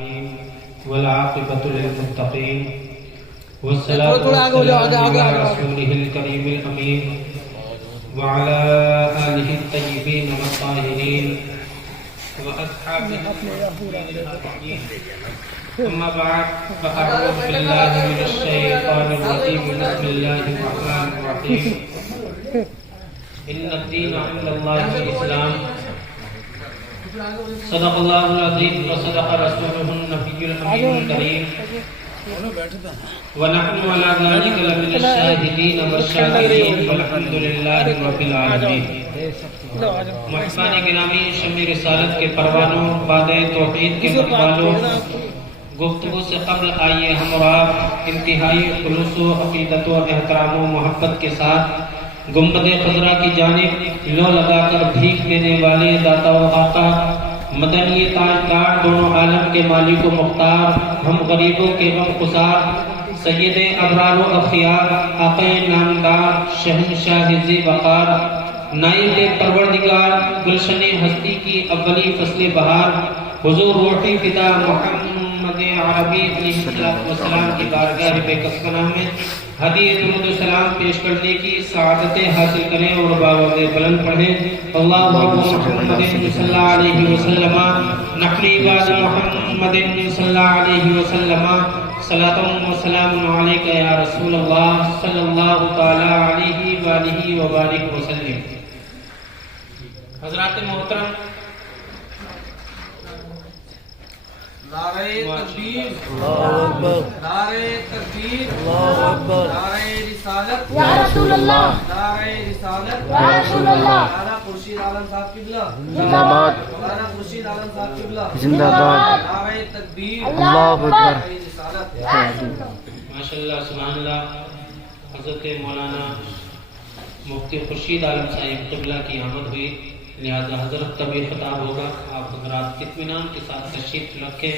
العالمين والعاقبة للمتقين والصلاة والسلام على رسوله الكريم الأمين وعلى آله الطيبين الطاهرين وأصحابه الطيبين. أما بعد فأعوذ بالله من الشيطان الرجيم. بسم الله الرحمن الرحيم. إن الدين عند الله الإسلام. صدق الله العظيم وصدق رسوله النبي الأمين الكريم ونحن على ذلك لمن الشاهدين والشاكرين والحمد لله رب العالمين. محسن گرامی، شمع رسالت کے پروانوں، باد توحید کے مقبالوں، گفتگو سے قبل آئیے ہم اور آپ انتہائی خلوص و عقیدت و احترام و محبت کے ساتھ گنبد خضرا کی جانب لو لگا کر بھیک دینے والے داتا و آقا، مدنی تاجدار، دونوں عالم کے مالک و مختار، ہم غریبوں کے غم گسار، سید ابرار و اخیار، آقا نامدار، شہنشاہ ذی وقار، نائب پروردگار، گلشن ہستی کی اولی فصل بہار، حضور روحی فدا محمد عربی علیہ السلام کی بارگاہ بے کسمنہ میں ہدیہ درود و سلام پیش کرنے کی سعادتیں حاصل کریں اور باوقت بلند پڑھیں. اللہم محمد صلی اللہ علیہ وسلم نحن عباد محمد صلی اللہ علیہ وسلم صلاۃ و سلام علیک یا رسول اللہ صلی اللہ تعالی علیہ وآلہ وبارک وسلم. حضرات محترم، نعرہ تکبیر، اللہ اکبر، نعرہ تکبیر، اللہ اکبر، نعرہ رسالت یا رسول اللہ، نعرہ رسالت یا رسول اللہ، مولانا خورشید عالم صاحب قبلہ زندہ باد، مولانا خورشید عالم صاحب قبلہ زندہ باد، نعرہ تکبیر، اللہ اکبر، نعرہ رسالت. ماشاءاللہ سبحان اللہ. حضرت مولانا مفتی خورشید عالم صاحب قبلہ کی آمد ہوئی، لہذا حضرت کا بھی خطاب ہوگا. آپ حضرات اطمینان کے ساتھ تشریف رکھیں.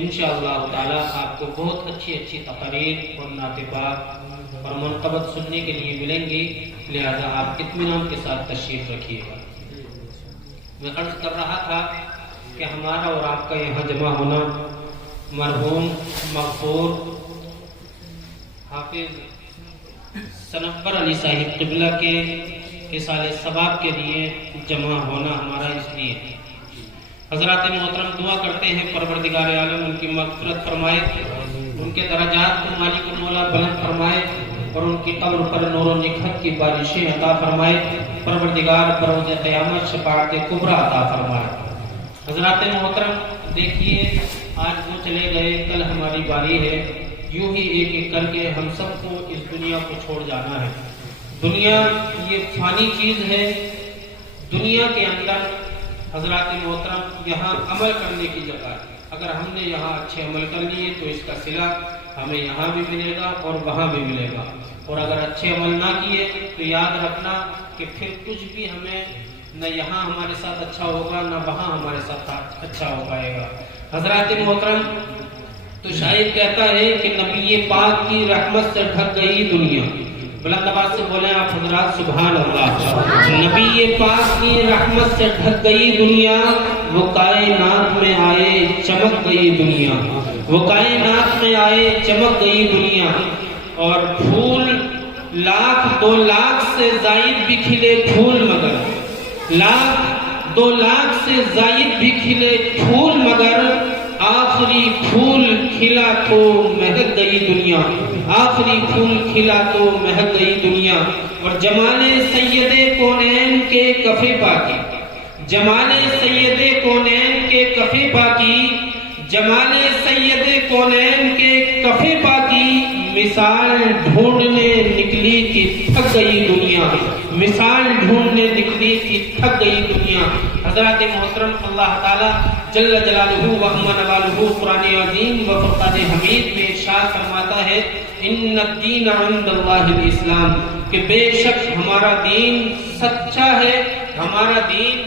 انشاءاللہ تعالی آپ کو بہت اچھی تقاریر اور نعت پاک اور منقبت سننے کے لیے ملیں گی، لہذا آپ اطمینان کے ساتھ تشریف رکھیے گا. میں عرض کر رہا تھا کہ ہمارا اور آپ کا یہاں جمع ہونا مرحوم مغفور حافظ سنور علی صاحب قبلہ کے اصال ثواب کے لیے جمع ہونا ہمارا اس لیے. حضرات محترم دعا کرتے ہیں پروردگار عالم ان کی مغفرت فرمائے، ان کے درجات کو مالک مولا بلند فرمائے اور ان کی قبر پر نور و نکھت کی بارشیں عطا فرمائے. پروردگار بروز قیامت شفاعت کبریٰ عطا فرمائے. حضرات محترم دیکھیے، آج وہ چلے گئے، کل ہماری باری ہے. یوں ہی ایک ایک کر کے ہم سب کو اس دنیا کو چھوڑ جانا ہے. دنیا یہ فانی چیز ہے. دنیا کے اندر حضرات محترم یہاں عمل کرنے کی جگہ ہے. اگر ہم نے یہاں اچھے عمل کر لیے تو اس کا صلہ ہمیں یہاں بھی ملے گا اور وہاں بھی ملے گا، اور اگر اچھے عمل نہ کیے تو یاد رکھنا کہ پھر کچھ بھی ہمیں نہ یہاں ہمارے ساتھ اچھا ہوگا نہ وہاں ہمارے ساتھ اچھا ہو پائے گا. حضرات محترم تو شاید کہتا ہے کہ نبی پاک کی رحمت سے ڈھک گئی دنیا. بلند آواز سے بولیں آپ حضرات سبحان اللہ. نبی پاک کی رحمت سے ڈھک گئی دنیا، وہ کائنات میں آئے چمک گئی دنیا، وہ کائنات میں آئے چمک گئی دنیا. اور پھول لاکھ 2 لاکھ سے زائد بھی کھلے پھول، مگر لاکھ 2 لاکھ سے زائد بھی کھلے پھول، مگر آخری پھول کھلا تو مہک گئی دنیا، آخری پھول کھلا تو مہک گئی دنیا. اور جمال سید کونین کے کفے پاکی، جمال سید کونین کے کفے پاکی، جمال سید کونین کے کفے پاکی، مثال ڈھونڈنے نکلی تھی تھک گئی دنیا، مثال ڈھونڈنے نکلی تھی تھک گئی دنیا. حضرات محترم اللہ تعالی جل جلالہ و عظم نوالہ قرآن عظیم و فرقان حمید میں ارشاد فرماتا ہے ان الدین عند اللہ الاسلام، کہ بے شک ہمارا دین سچا ہے، ہمارا دین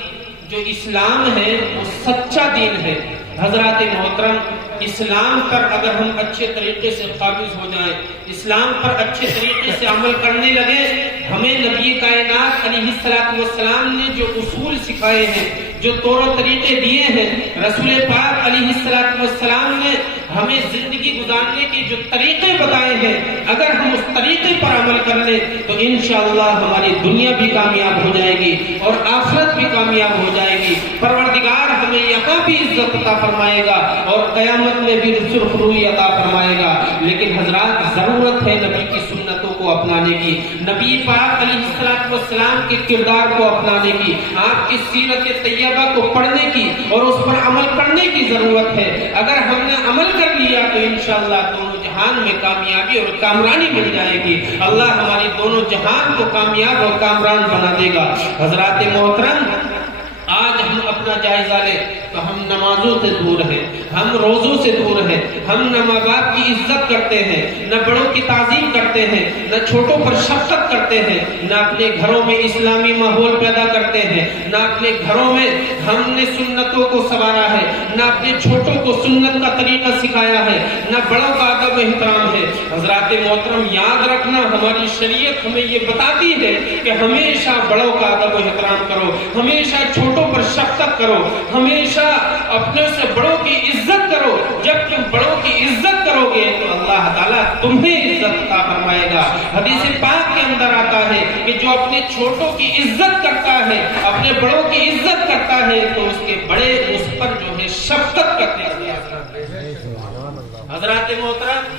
جو اسلام ہے وہ سچا دین ہے. حضرات محترم اسلام پر اگر ہم اچھے طریقے سے قابض ہو جائیں، اسلام پر اچھے طریقے سے عمل کرنے لگے، ہمیں نبی کائنات علیہ السلام نے جو اصول سکھائے ہیں، جو طور و طریقے دیے ہیں، رسول پاک علیہ السلام نے ہمیں زندگی گزارنے کے جو طریقے بتائے ہیں، اگر ہم اس طریقے پر عمل کر لیں تو انشاءاللہ ہماری دنیا بھی کامیاب ہو جائے گی اور آخرت بھی کامیاب ہو جائے گی۔ پروردگار ہمیں یہاں بھی عزت عطا فرمائے گا اور قیامت میں بھی سرخروئی عطا فرمائے گا۔ لیکن حضرات، ضرورت ہے نبی کی سنتوں کو اپنانے کی، نبی پاک علیہ السلام کے کردار کو اپنانے کی، آپ کی سیرت طیبہ کو پڑھنے کی اور اس پر عمل کرنے کی ضرورت ہے۔ اگر ہم نے عمل کر لیا تو انشاءاللہ دونوں جہان میں کامیابی اور کامرانی مل جائے گی۔ اللہ ہماری دونوں جہان کو کامیاب اور کامران بنا دے گا۔ حضرات محترم، آج ہم اپنا جائزہ لیں تو ہم نمازوں سے دور ہیں، ہم روزوں سے دور ہیں، ہم نہ ماں باپ کی عزت کرتے ہیں، نہ بڑوں کی تعظیم کرتے ہیں، نہ چھوٹوں پر شفقت کرتے ہیں، نہ اپنے گھروں میں اسلامی ماحول پیدا کرتے ہیں، نہ اپنے گھروں میں ہم نے سنتوں کو سنوارا ہے، نہ اپنے چھوٹوں کو سنت کا طریقہ سکھایا ہے، نہ بڑوں کا ادب و احترام ہے۔ حضرات محترم، یاد رکھنا، ہماری شریعت ہمیں یہ بتاتی ہے کہ ہمیشہ بڑوں کا ادب و احترام کرو، ہمیشہ چھوٹوں پر شفقت کرو، ہمیشہ اپنے سے بڑوں کی عزت کرو۔ جب تم بڑوں کی عزت کرو گے تو اللہ تعالیٰ تمہیں عزت عطا فرمائے گا۔ حدیث پاک کے اندر آتا ہے کہ جو اپنے چھوٹوں کی عزت کرتا ہے، اپنے بڑوں کی عزت کرتا ہے، تو اس کے بڑے اس پر جو ہے شفقت کرتے ہیں۔ حضرات محترم،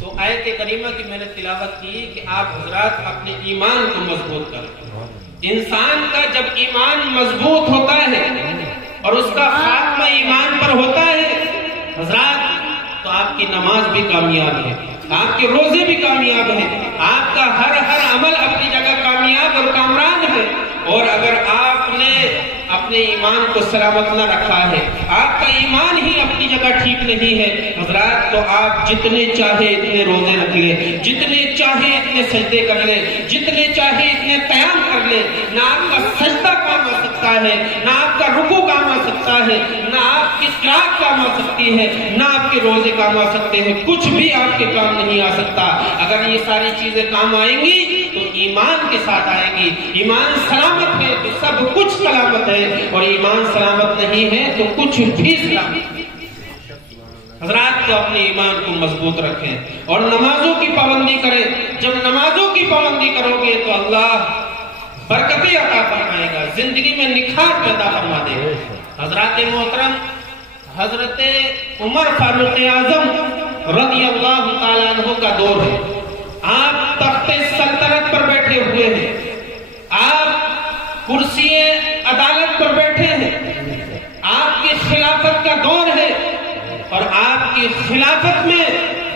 تو آیت کریمہ کی میں نے تلاوت کی کہ آپ حضرات اپنے ایمان کو مضبوط کریں۔ انسان کا جب ایمان مضبوط ہوتا ہے اور اس کا خاتمہ ایمان پر ہوتا ہے حضرات، تو آپ کی نماز بھی کامیاب ہے، آپ کے روزے بھی کامیاب ہیں، آپ کا ہر عمل اپنی جگہ کامیاب اور کامران ہے۔ اور اگر آپ نے اپنے ایمان کو سلامت نہ رکھا ہے، آپ کا ایمان ہی اپنی جگہ ٹھیک نہیں ہے حضرات، تو آپ جتنے چاہے اتنے روزے رکھ لیں، جتنے چاہے اتنے سجدے کر لیں، جتنے چاہے اتنے قیام کر لیں، نہ آپ کا سجدہ کام آ سکتا ہے، نہ آپ کا رکوع کام آ سکتا ہے، نہ آپ کی قرات کام آ سکتی ہے، نہ آپ کے روزے کام آ سکتے ہیں، کچھ بھی آپ کے کام نہیں آ سکتا۔ اگر یہ ساری چیزیں کام آئیں گی تو ایمان کے ساتھ آئیں گی۔ ایمان سلامت ہے تو سب کچھ سلامت ہے، اور ایمان سلامت نہیں ہے تو کچھ بھی سلامت نہیں۔ حضرات، تو اپنے ایمان کو مضبوط رکھیں اور نمازوں کی پابندی کریں۔ جب نمازوں کی پابندی کرو گے تو اللہ برکتیں عطا فرمائے گا، زندگی میں نکھار پیدا فرما دے گا۔ حضرات محترم، حضرت عمر فاروق اعظم رضی اللہ تعالیٰ عنہ کا دور ہے۔ آپ تخت سلطنت پر بیٹھے ہوئے ہیں، آپ کرسی عدالت پر بیٹھے ہیں، آپ کی خلافت کا دور ہے، اور آپ کی خلافت میں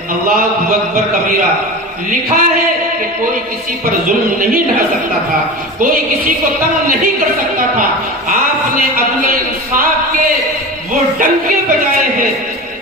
اللہ اکبر کبیرہ لکھا ہے کہ کوئی کسی پر ظلم نہیں ڈھا سکتا تھا، کوئی کسی کو تنگ نہیں کر سکتا تھا۔ آپ نے عدل و انصاف کے وہ ڈنکے بجائے ہیں،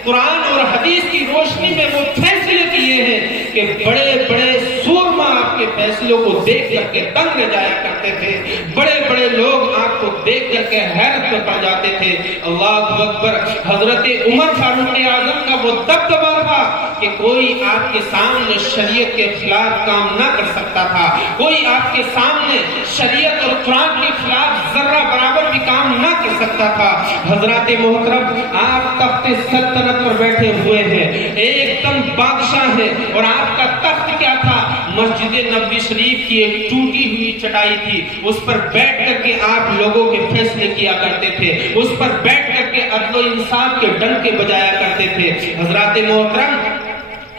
قرآن اور حدیث کی روشنی میں وہ فیصلے کیے ہیں کہ بڑے بڑے سورما آپ کے فیصلوں کو دیکھ کر کے دنگ رہ جایا کرتے تھے، بڑے بڑے لوگ آپ کو دیکھ کر کے حیرت میں پڑ جاتے تھے۔ اللہ اکبر، حضرت عمر فاروق اعظم کا وہ دبدبا تھا کہ کوئی آپ کے سامنے شریعت کے خلاف کام نہ کر سکتا تھا، کوئی آپ کے سامنے شریعت اور قرآن کے خلاف ذرہ برابر بھی کام نہ کر سکتا تھا۔ حضرات محترم، آپ تخت سلطنت پر بیٹھے ہوئے ہیں، ایک دم بادشاہ ہے، اور آپ کا تخت کیا تھا؟ مسجد نبوی شریف کی ایک ٹوٹی ہوئی چٹائی تھی، اس پر بیٹھ کر کے آپ لوگوں کے فیصلے کیا کرتے تھے، اس پر بیٹھ کر کے عدل و انصاف کے ڈنکے بجایا کرتے تھے۔ حضرات محترم،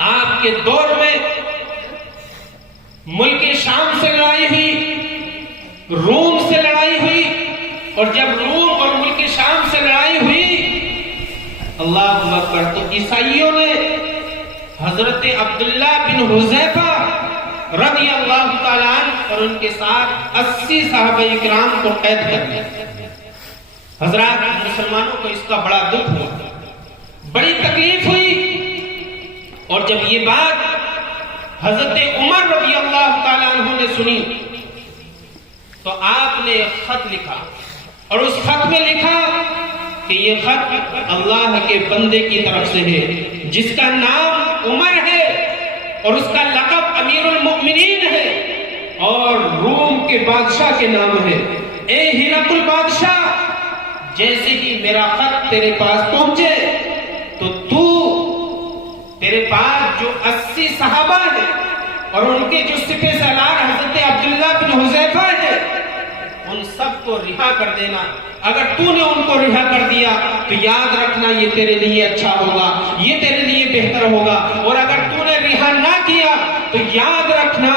آپ کے دور میں ملک شام سے لڑائی ہوئی، روم سے لڑائی ہوئی، اور جب روم اور ملک شام سے لڑائی ہوئی اللہ اکبر، تو عیسائیوں نے حضرت عبداللہ بن حذیفہ رضی اللہ تعالیٰ عنہ اور ان کے ساتھ 80 صحابہ اکرام کو قید کر دیا۔ حضرات، مسلمانوں کو اس کا بڑا دکھ ہوا، بڑی تکلیف ہوئی، اور جب یہ بات حضرت عمر رضی اللہ تعالیٰ عنہ نے سنی تو آپ نے ایک خط لکھا، اور اس خط میں لکھا کہ یہ خط اللہ کے بندے کی طرف سے ہے جس کا نام عمر ہے اور اس کا لقب امیر المؤمنین ہے اور روم کے بادشاہ کے نام ہے۔ اے ہرقل بادشاہ، جیسے ہی میرا خط تیرے پاس پہنچے تو تیرے پاس جو 80 صحابہ ہیں اور ان کے جو سپہ سالار حضرت عبداللہ بن حذیفہ ہے ان سب کو رہا کر دینا. اگر تو نے ان کو رہا کر دیا تو یاد رکھنا یہ تیرے لیے اچھا ہوگا, یہ تیرے لیے بہتر ہوگا. اور اگر تو نے رہا نہ کیا تو یاد رکھنا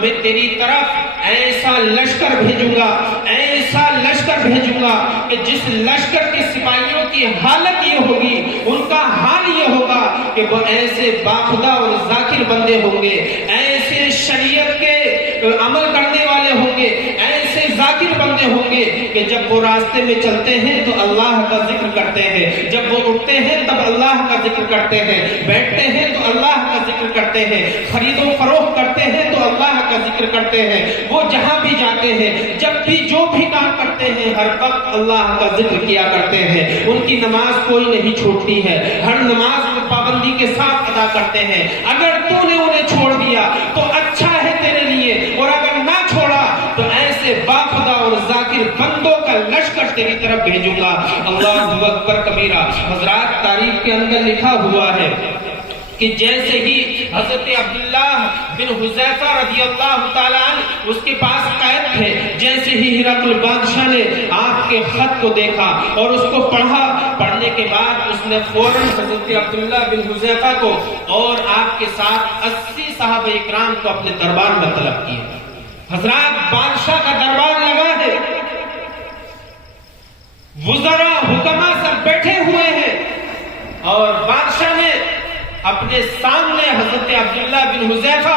میں تیری طرف ایسا لشکر بھیجوں گا, ایسا لشکر بھیجوں گا کہ جس لشکر کے سپاہیوں کی حالت یہ ہوگی, ان کا حال یہ ہوگا کہ وہ ایسے باخدا اور ذاکر بندے ہوں گے, ایسے شریعت کے عمل کرنے والے ہوں گے, ایسے ذاکر بندے ہوں گے کہ جب وہ راستے میں چلتے ہیں تو اللہ کا ذکر کرتے ہیں, جب وہ اٹھتے ہیں تب اللہ کا ذکر کرتے ہیں, بیٹھتے ہیں تو اللہ کا ذکر کرتے ہیں, خرید و فروخت کرتے ہیں تو اللہ کا ذکر کرتے ہیں. وہ جہاں بھی جاتے ہیں, جب بھی جو بھی کام کرتے ہیں, ہر وقت اللہ کا ذکر کیا کرتے ہیں. ان کی نماز کوئی نہیں چھوڑتی ہے, ہر نماز کو پابندی کے ساتھ ادا کرتے ہیں. اگر تو نے انہیں چھوڑ دیا تو اچھا ہے تیرے لیے, اور اگر نہ چھوڑا تو ایسے باخدا اور ذاکر بندوں کا لشکر تیری طرف بھیجوں گا. اللہ اکبر کبیرہ. حضرات تاریخ کے اندر لکھا ہوا ہے کہ جیسے ہی حضرت عبداللہ بن حذیفہ رضی اللہ تعالیٰ عنہ اس کے پاس قید تھے, جیسے ہی ہرقل بادشاہ نے آپ کے خط کو دیکھا اور اس کو پڑھا, پڑھنے کے بعد اس نے فوراً حضرت عبداللہ بن حذیفہ کو اور آپ کے ساتھ 80 صحابہ اکرام کو اپنے دربار میں طلب کیا. حضرات بادشاہ کا دربار لگا ہے, وزراء حکماء سب بیٹھے ہوئے ہیں, اور بادشاہ نے اپنے سامنے حضرت عبداللہ بن حذیفہ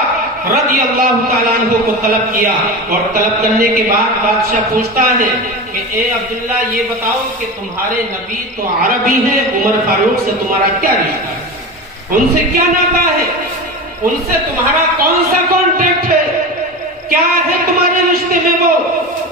رضی اللہ تعالیٰ عنہ کو طلب کیا. اور طلب کرنے کے بعد بادشاہ پوچھتا ہے کہ اے عبداللہ یہ بتاؤ کہ تمہارے نبی تو عربی ہیں, عمر فاروق سے تمہارا کیا رشتہ ہے, ان سے کیا ناطہ ہے, ان سے تمہارا کون سا کانٹیکٹ ہے, کیا ہے تمہارے رشتے میں وہ؟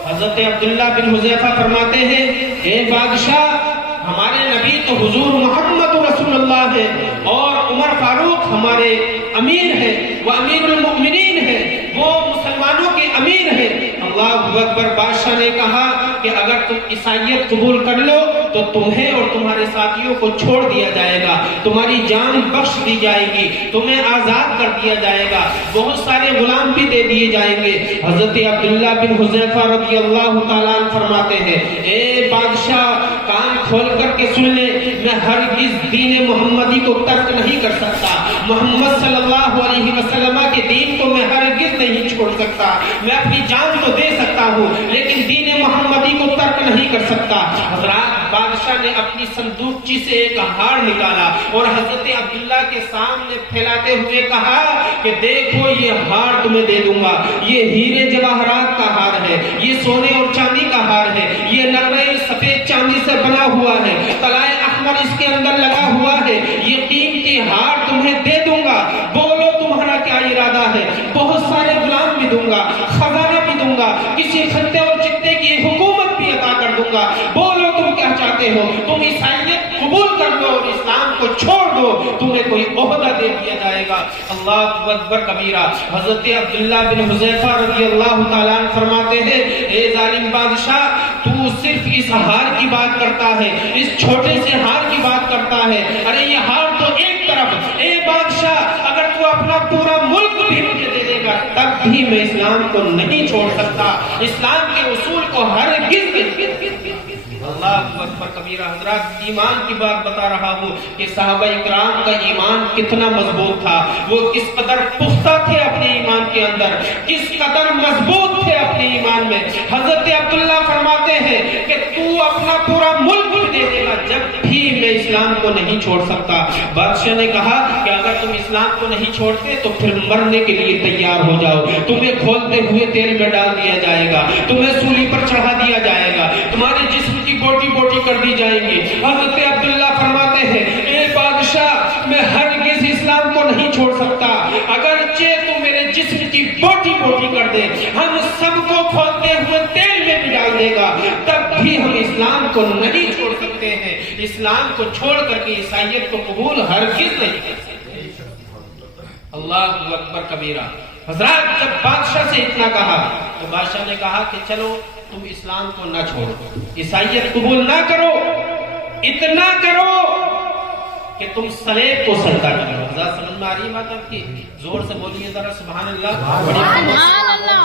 حضرت عبداللہ بن حذیفہ فرماتے ہیں اے بادشاہ ہمارے نبی تو حضور محمد رسول اللہ ہے, اور عمر فاروق ہمارے امیر ہیں, وہ امیر المؤمنین ہیں, وہ مسلمانوں کے امیر ہیں. اللہ اکبر. بادشاہ نے کہا کہ اگر تم عیسائیت قبول کر لو تو تمہیں اور تمہارے ساتھیوں کو چھوڑ دیا جائے گا, تمہاری جان بخش دی جائے گی, تمہیں آزاد کر دیا جائے گا, بہت سارے غلام بھی دے دیے جائیں گے. حضرت عبداللہ بن حذیفہ رضی اللہ تعالیٰ عنہ فرماتے ہیں اے بادشاہ کان کھول کر کے سن لے, میں ہرگز دین محمدی کو ترک نہیں کر سکتا, محمد صلی اللہ علیہ وسلم کے دین کو میں ہرگز نہیں چھوڑ سکتا. میں اپنی جان تو دے سکتا ہوں لیکن دین محمدی کو ترک نہیں کر سکتا. حضرات بادشاہ نے اپنی صندوقچی سے ایک ہار نکالا اور حضرت عبداللہ کے سامنے پھیلاتے ہوئے کہا کہ دیکھو یہ ہار تمہیں دے دوں گا, یہ ہیرے جواہرات کا ہار ہے, یہ سونے اور چاندی کا ہار ہے, یہ نقرے سفید چاندی سے بنا ہوا ہے, طلائے احمر اس کے اندر لگا ہوا ہے, یہ قیمتی ہار تمہیں دے دوں گا, بولو تمہارا کیا ارادہ ہے. بہت سارے غلام بھی دوں گا, خزانہ بھی دوں گا, کسی خطے اور چتے کی حکومت بھی عطا کر دوں گا, بولو تم کیا چاہتے ہو. تم عیسائیت قبول کر لو اور اسلام کو چھوڑ دو, تمہیں کوئی عہدہ دے دیا جائے گا. اللہ اکبر کبیرہ. حضرت عبداللہ بن حذیفہ رضی اللہ تعالیٰ عنہ فرماتے ہیں اے ظالم بادشاہ تو صرف اس ہار کی بات کرتا ہے, اس چھوٹے سے ہار کی بات کرتا ہے, ارے یہ ہار تو ایک طرف. اے بادشاہ اگر تو اپنا پورا ملک بھی مجھے دے دے گا تب بھی میں اسلام کو نہیں چھوڑ سکتا, اسلام کے اصول کو ہرگز نہیں. اللہ اکبر کبیرہ. حضرات ایمان کی بات بتا رہا ہوں کہ صحابہ اکرام کا ایمان کتنا مضبوط تھا, وہ کس قدر پختہ تھے اپنے ایمان کے اندر, کس قدر مضبوط تھے اپنے ایمان میں. حضرت عبداللہ فرماتے ہیں کہ تو اپنا پورا ملک دے دے گا جب بھی میں اسلام کو نہیں چھوڑ سکتا. بادشاہ نے کہا کہ اگر تم اسلام کو نہیں چھوڑتے تو پھر مرنے کے لیے تیار ہو جاؤ, تمہیں کھولتے ہوئے تیل میں ڈال دیا جائے گا, تمہیں سولی پر چڑھا دیا جائے گا, تمہارے جسم کی بوٹی بوٹی کر دی جائے گی. حضرت عبداللہ فرماتے ہیں اے بادشاہ میں ہرگز اسلام کو نہیں چھوڑ سکتا, اگرچہ تو میرے جسم کی بوٹی بوٹی کر دے, ہم سب کو کھولتے ہوئے تیل میں بھی ڈال دے گا, تب بھی ہم اسلام کو نہیں چھوڑ سکتے ہیں. اسلام کو چھوڑ کر کے عیسائیت کو قبول ہرگز نہیں کر سکتے. اللہ اکبر کبیرہ. حضرات جب بادشاہ سے اتنا کہا تو بادشاہ نے کہا کہ چلو تم اسلام کو نہ چھوڑو، عیسائیت قبول نہ کرو، اتنا کرو کہ تم صلیب کو سجدہ کرو۔ ذرا سمجھ میں آ رہی بات آپ کی؟ زور سے بولیے ذرا سبحان اللہ۔ بڑی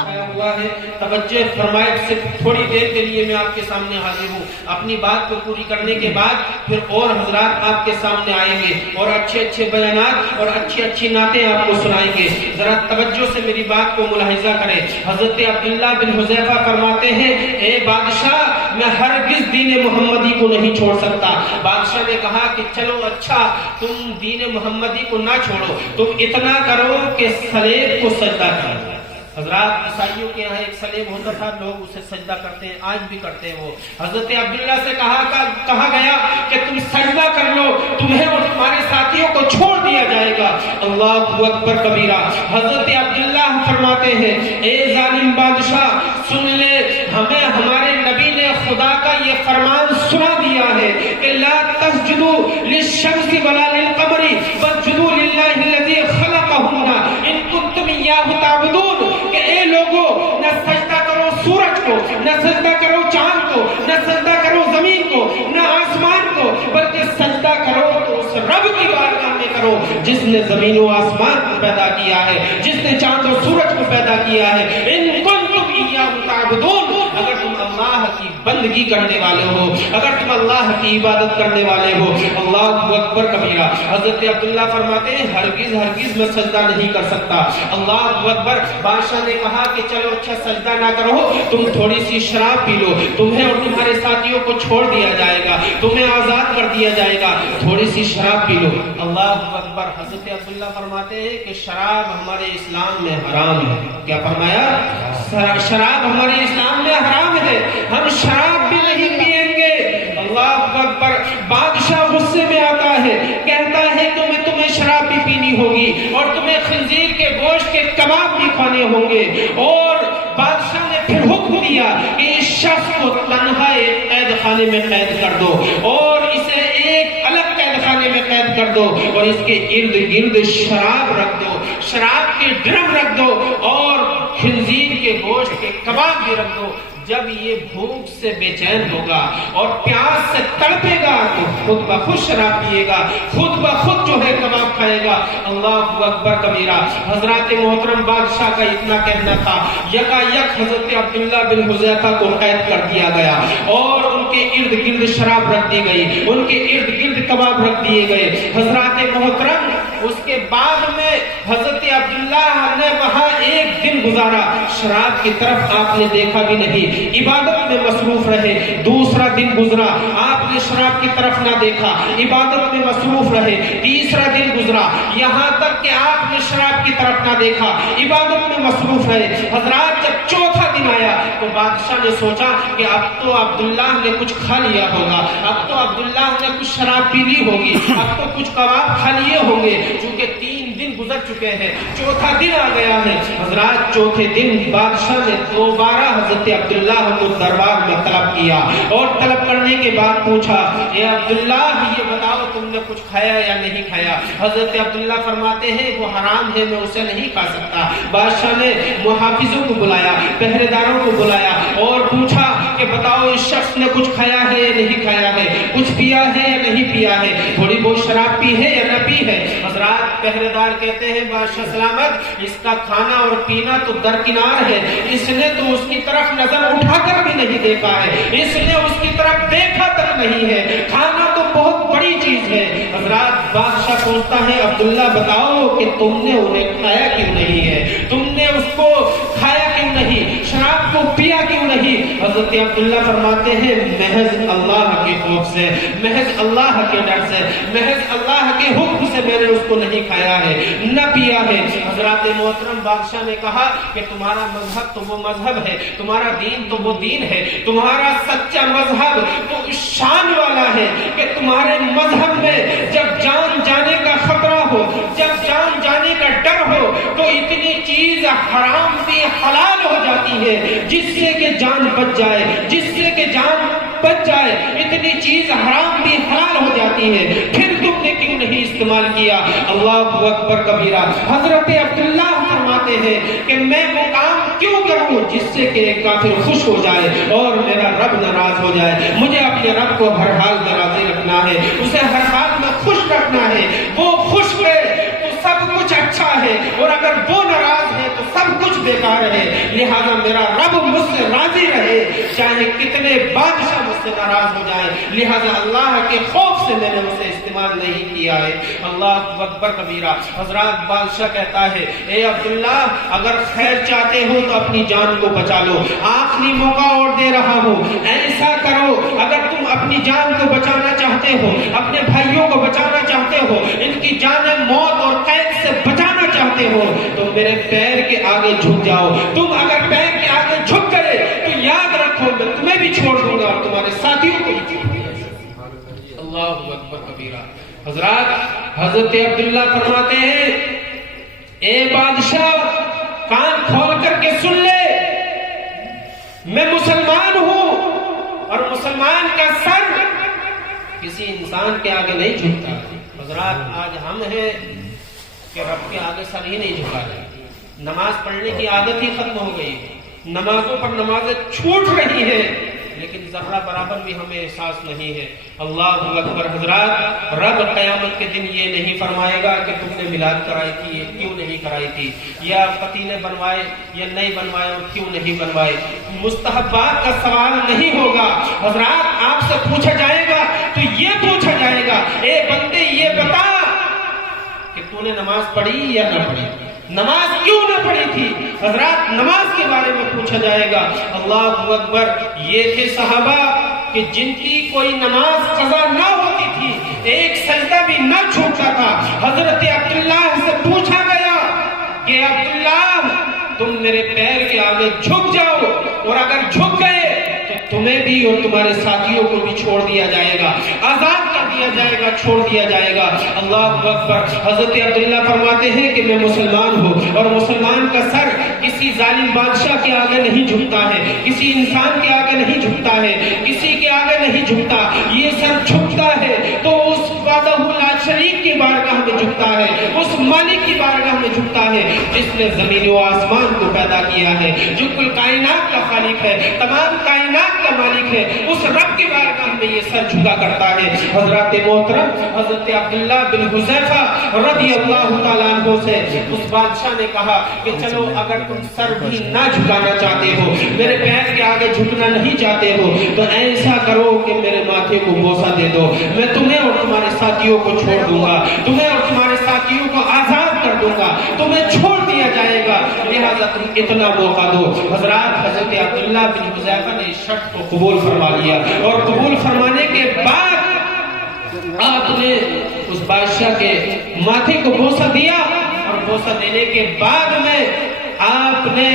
چھایا ہوا ہے، توجہ فرمائے، صرف تھوڑی دیر کے لیے میں آپ کے سامنے حاضر ہوں۔ اپنی بات کو پوری کرنے کے بعد پھر اور حضرات آپ کے سامنے آئیں گے اور اچھے اچھے بیانات اور اچھی اچھی نعتیں آپ کو سنائیں گے۔ ذرا توجہ سے میری بات کو ملاحظہ کریں۔ حضرت عبداللہ بن حذیفہ فرماتے ہیں، اے بادشاہ، میں ہرگز دین محمدی کو نہیں چھوڑ سکتا۔ بادشاہ نے کہا کہ چلو اچھا، تم دین محمدی کو نہ چھوڑو، تم اتنا کرو کہ صلیب کو سجدہ کرو۔ حضرات عیسائیوں کے یہاں ایک صلیب ہوتا تھا، لوگ اسے سجدہ کرتے ہیں، آج بھی کرتے ہیں۔ وہ حضرت عبداللہ سے کہا گیا کہ تم سجدہ کر لو، تمہیں اور تمہارے ساتھیوں کو چھوڑ دیا جائے گا۔ اللہ اکبر کبیرہ۔ حضرت عبداللہ فرماتے ہیں، اے ظالم بادشاہ، سن لے، ہمیں ہمارے نبی نے خدا کا یہ فرمان سنا دیا ہے کہ لا تسجدوا للشمس ولا للقمر واسجدوا للہ الذی خلقہن ان کنتم ایاہ تعبدون، کہ اے لوگوں، نہ سجدہ کرو سورج کو، نہ سجدہ کرو چاند کو، نہ سجدہ کرو زمین کو، نہ آسمان کو، بلکہ سجدہ کرو تو اس رب کی بارگاہ میں کرو جس نے زمین و آسمان کو پیدا کیا ہے، جس نے چاند و سورج کو پیدا کیا ہے۔ ان کنتم ایاہ تعبدون، اگر تم اللہ کی بندگی کرنے والے ہو، اگر تم اللہ کی عبادت کرنے والے ہو۔ اللہ اکبر کبیرہ۔ حضرت عبداللہ فرماتے ہیں، ہرگز ہرگز میں سجدہ نہیں کر سکتا۔ اللہ اکبر۔ بادشاہ نے کہا کہ چلو اچھا، سجدہ نہ کرو، تم تھوڑی سی شراب پی لو، تمہیں اور تمہارے ساتھیوں کو چھوڑ دیا جائے گا، تمہیں آزاد کر دیا جائے گا، تھوڑی سی شراب پی لو۔ اللہ اکبر۔ حضرت عبداللہ فرماتے ہیں کہ شراب ہمارے اسلام میں حرام ہے۔ کیا فرمایا؟ شراب ہمارے اسلام میں حرام ہے، ہم شراب بھی نہیں پیئیں گے۔ اللہ اکبر۔ بادشاہ غصے میں آتا ہے، کہتا ہے کہ تمہیں شراب بھی پینی ہوگی اور تمہیں خنزیر کے گوشت کے کباب بھی کھانے ہوں گے۔ اور بادشاہ نے پھر حکم دیا کہ اس شخص کو تنہا ایک قید خانے میں قید کر دو اور اسے ایک الگ قید خانے میں قید کر دو اور اس کے ارد گرد شراب رکھ دو، شراب کے ڈرم رکھ دو اور خنزیر کے گوشت کے کباب بھی رکھ دو۔ جب یہ بھوک سے بے چین ہوگا اور پیاس سے تڑپے گا تو خود بخود شراب پیے گا، خود بخود جو ہے کباب کھائے گا۔ اللہ اکبر کبیرہ۔ حضرات محترم، بادشاہ کا اتنا کہنا تھا، یکایک حضرت عبداللہ بن حذیفہ کو قید کر دیا گیا اور ان کے ارد گرد شراب رکھ دی گئی، ان کے ارد گرد کباب رکھ دیے گئے۔ حضرات محترم، اس کے بعد میں حضرت عبداللہ نے وہاں ایک دن گزارا، شراب کی طرف آپ نے دیکھا بھی نہیں، عبادت میں مصروف رہے۔ دوسرا دن گزرا، آپ نے شراب کی طرف نہ دیکھا، عبادت میں مصروف رہے۔ تیسرا دن گزرا، یہاں تک کہ آپ نے شراب کی طرف نہ دیکھا، عبادت میں مصروف رہے۔ حضرات، جب چوتھا دن آیا تو بادشاہ نے سوچا کہ اب تو عبداللہ نے کچھ کھا لیا ہوگا، اب تو عبداللہ نے کچھ شراب پی لی ہوگی، اب تو کچھ کباب کھا لیے ہوں گے، چونکہ 3 دن گزر چکے ہیں، چوتھا دن آ گیا ہے۔ حضرات، چوتھے دن بادشاہ نے دوبارہ حضرت عبداللہ کو دربار میں طلب کیا اور طلب کرنے کے بعد پوچھا، اے عبداللہ، یہ بتاؤ تم نے کچھ کھایا یا نہیں کھایا؟ حضرت عبداللہ فرماتے ہیں، وہ حرام ہے، میں اسے نہیں کھا سکتا۔ بادشاہ نے محافظوں کو بلایا، پہرے داروں کو بلایا اور پوچھا کہ بتاؤ اس شخص نے کچھ کھایا ہے یا نہیں کھایا ہے، کچھ پیا ہے یا نہیں پیا ہے، تھوڑی بہت شراب پی ہے یا نہ پی ہے؟ حضرات، پہرے دار کہتے ہیں، بادشاہ سلامت، اس کا کھانا اور پینا تو درکنار ہے، اس نے تو اس کی طرف نظر اٹھا کر بھی نہیں دیکھا ہے، اس نے اس کی طرف دیکھا تک نہیں ہے، کھانا تو بہت بڑی چیز ہے۔ حضرات، بادشاہ پوچھتا ہے، عبداللہ بتاؤ کہ تم نے انہیں کھایا کیوں نہیں ہے، تم نے اس کو کھایا کیوں نہیں، شراب کو پیا کیوں نہیں؟ حضرت عبداللہ فرماتے ہیں، محض اللہ کے خوف سے، محض اللہ کے ڈر سے، محض اللہ کے حکم سے میں نے اس کو نہیں کھایا ہے، نہ پیا ہے۔ حضرات محترم، بادشاہ نے کہا کہ تمہارا مذہب تو وہ مذہب ہے، تمہارا دین تو وہ دین ہے، تمہارا سچا مذہب تو اس شان والا ہے کہ تمہارے مذہب میں جب جان جانے کا خطرہ ہو، جب جان جانے کا ڈر ہو تو اتنی چیز حرام بھی حلال ہو جاتی ہے جس سے کہ جان بچ جائے، جس سے کہ جان بچ جائے، اتنی چیز حرام بھی حلال ہو جاتی ہے۔ پھر تم نے کیوں نہیں استعمال کیا؟ اللہ اکبر کبیرہ۔ حضرت عبداللہ فرماتے ہیں کہ میں وہ کام کیوں کروں جس سے کہ ایک کافر خوش ہو جائے اور میرا رب ناراض ہو جائے؟ مجھے اپنے رب کو ہر حال میں راضی رکھنا ہے، اسے ہر حال میں خوش رکھنا ہے۔ وہ خوش ہے تو سب کچھ اچھا ہے، اور اگر وہ ناراض ہے تو سب کچھ بیکار ہے۔ لہذا میرا رب مجھ سے راضی رہے چاہے کتنے بادشاہ مجھ سے ناراض ہو جائے، لہذا اللہ کے خوف سے میں نے اسے استعمال نہیں کیا ہے۔ اللہ اکبر کبیرہ۔ حضرات بادشاہ کہتا ہے اے عبداللہ اگر خیر چاہتے ہو تو اپنی جان کو بچا لو، آخری موقع اور دے رہا ہوں، ایسا کرو اگر تم اپنی جان کو بچانا چاہتے ہو، اپنے بھائیوں کو بچانا چاہتے ہو، ان کی جانیں موت اور قید سے بچانا چاہتے ہو تو میرے پیر کے آگے جھک جاؤ۔ تم اگر پیر کے آگے جھک گئے تو یاد رکھو میں تمہیں بھی چھوڑ دوں گا اور تمہارے ساتھیوں کو بھی چھوڑ دوں گا۔ اللہ اکبر کبیرہ۔ حضرات حضرت عبداللہ فرماتے ہیں اے بادشاہ کان کھول کر کے سن لے، میں مسلمان ہوں اور مسلمان کا سر کسی انسان کے آگے نہیں جھکتا۔ حضرات آج ہم ہیں کہ رب کے آگے سر ہی نہیں جھکا رہے، نماز پڑھنے کی عادت ہی ختم ہو گئی، نمازوں پر نمازیں چھوٹ رہی ہیں لیکن ذرہ برابر بھی ہمیں احساس نہیں ہے۔ اللہ اکبر۔ حضرات رب قیامت کے دن یہ نہیں فرمائے گا کہ تم نے میلاد کرائی تھی یہ کیوں نہیں کرائی تھی، یا پتی نے بنوائے یا نہیں بنوائے اور کیوں نہیں بنوائے، مستحبات کا سوال نہیں ہوگا۔ حضرات آپ سے پوچھا جائے گا تو یہ پوچھا جائے گا اے بندے یہ بتا کہ تو نے نماز پڑھی یا نہ پڑھی، نماز کیوں نہ پڑھی تھی؟ حضرات نماز کے بارے میں پوچھا جائے گا۔ اللہ اکبر۔ یہ تھے صحابہ کہ جن کی کوئی نماز قضا نہ ہوتی تھی، ایک سجدہ بھی نہ چھوٹتا تھا۔ حضرت عبداللہ سے پوچھا گیا کہ عبداللہ تم میرے پیر کے آگے جھک جاؤ، اور اگر جھک گئے تو تمہیں بھی اور تمہارے ساتھیوں کو بھی چھوڑ دیا جائے گا، آزاد کر دیا جائے گا، چھوڑ دیا جائے گا۔ اللہ اکبر۔ حضرت عبداللہ فرماتے ہیں کہ میں مسلمان ہوں اور مسلمان کا سر کسی ظالم بادشاہ کے آگے نہیں جھکتا ہے، کسی انسان کے آگے نہیں جھکتا ہے، کسی کے آگے نہیں جھکتا، یہ سر جھکتا ہے تو اس وحدہ لا شریک کی بارگاہ میں جھکتا ہے، اس مالک کی بارگاہ میں جھکتا ہے جس نے زمین و آسمان کو پیدا کیا ہے، جو کل کائنات کا خالق ہے، تمام کائنات کا مالک ہے، اس رب کی بارگاہ میں یہ سر جھکا کرتا ہے۔ حضرات محترم حضرت عبداللہ بن حذیفہ رضی اللہ تعالیٰ عنہ سے اس بادشاہ نے کہا کہ چلو اگر تم سر بھی نہ جھکانا چاہتے ہو، میرے پیر کے آگے جھکنا نہیں چاہتے ہو تو ایسا کرو کہ میرے ماتھے کو بوسہ دے دو، میں تمہیں اور تمہارے ساتھیوں کو چھوڑ دوں گا، تمہیں اور تمہارے ساتھیوں کو آزاد کر دوں گا، تمہیں چھوڑ دیا جائے گا، لہذا تم اتنا موقع دو۔ حضرات حضرت عبداللہ بن حذیفہ نے اس شرط کو قبول فرما لیا، اور قبول فرمانے کے بعد آپ نے اس بادشاہ کے ماتھے کو بوسہ دیا، اور بوسہ دینے کے بعد میں آپ نے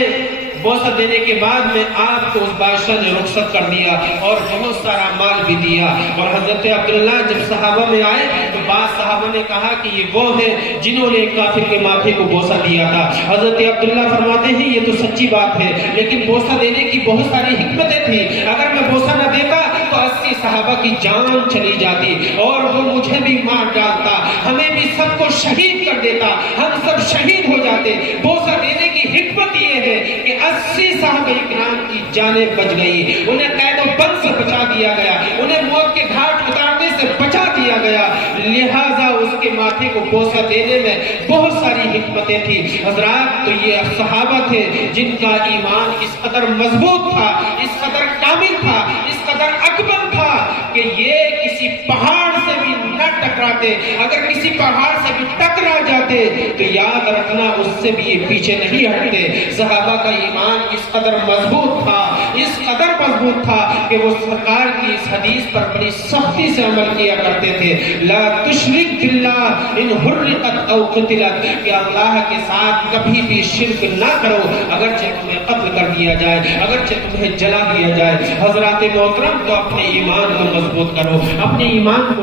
آپ کو اس بادشاہ نے رخصت کر دیا اور بہت سارا مال بھی دیا۔ اور حضرت عبداللہ جب صحابہ میں آئے تو بعض صحابہ نے کہا کہ یہ وہ ہیں جنہوں نے ایک کافر کے ماتھے کو بوسہ دیا تھا۔ حضرت عبداللہ فرماتے ہیں یہ تو سچی بات ہے، لیکن بوسہ دینے کی بہت ساری حکمتیں تھیں، اگر میں بوسہ نہ دیتا تو 80 صحابہ کی جان چلی جاتی اور وہ مجھے بھی مار ڈالتا، ہمیں بھی سب کو شہید کر دیتا، ہم سب شہید ہو جاتے۔ بوسہ دینے کی حکمت یہ ہے کہ 80 صحابہ اکرام کی جانیں بچ گئی، انہیں قید و بند سے بچا دیا گیا، انہیں موت کے گھاٹ اتارنے سے بچا دیا گیا، لہٰذا اس کے ماتھے کو بوسہ دینے میں بہت ساری حکمتیں تھیں۔ حضرات تو یہ صحابہ تھے جن کا ایمان اس قدر مضبوط تھا، اس قدر کامل تھا، اس قدر اکبر تھا کہ یہ کسی پہاڑ سے بھی نہ ٹکراتے، اگر کسی پہاڑ سے بھی ٹکرا جاتے تو یاد رکھنا اس سے بھی یہ پیچھے نہیں ہٹتے۔ صحابہ کا ایمان اس قدر مضبوط تھا، اس قدر مضبوط تھا کہ وہ سرکار کی اس حدیث پر بڑی سختی سے عمل کیا کرتے تھے، لا تشرک باللہ ان حرقت او قتلت، کہ اللہ کے ساتھ کبھی بھی شرک نہ کرو اگرچہ تمہیں قتل کر دیا جائے، اگرچہ تمہیں جلا دیا جائے۔ حضرات محترم تو اپنے ایمان کو مضبوط کرو، اپنے ایمان کو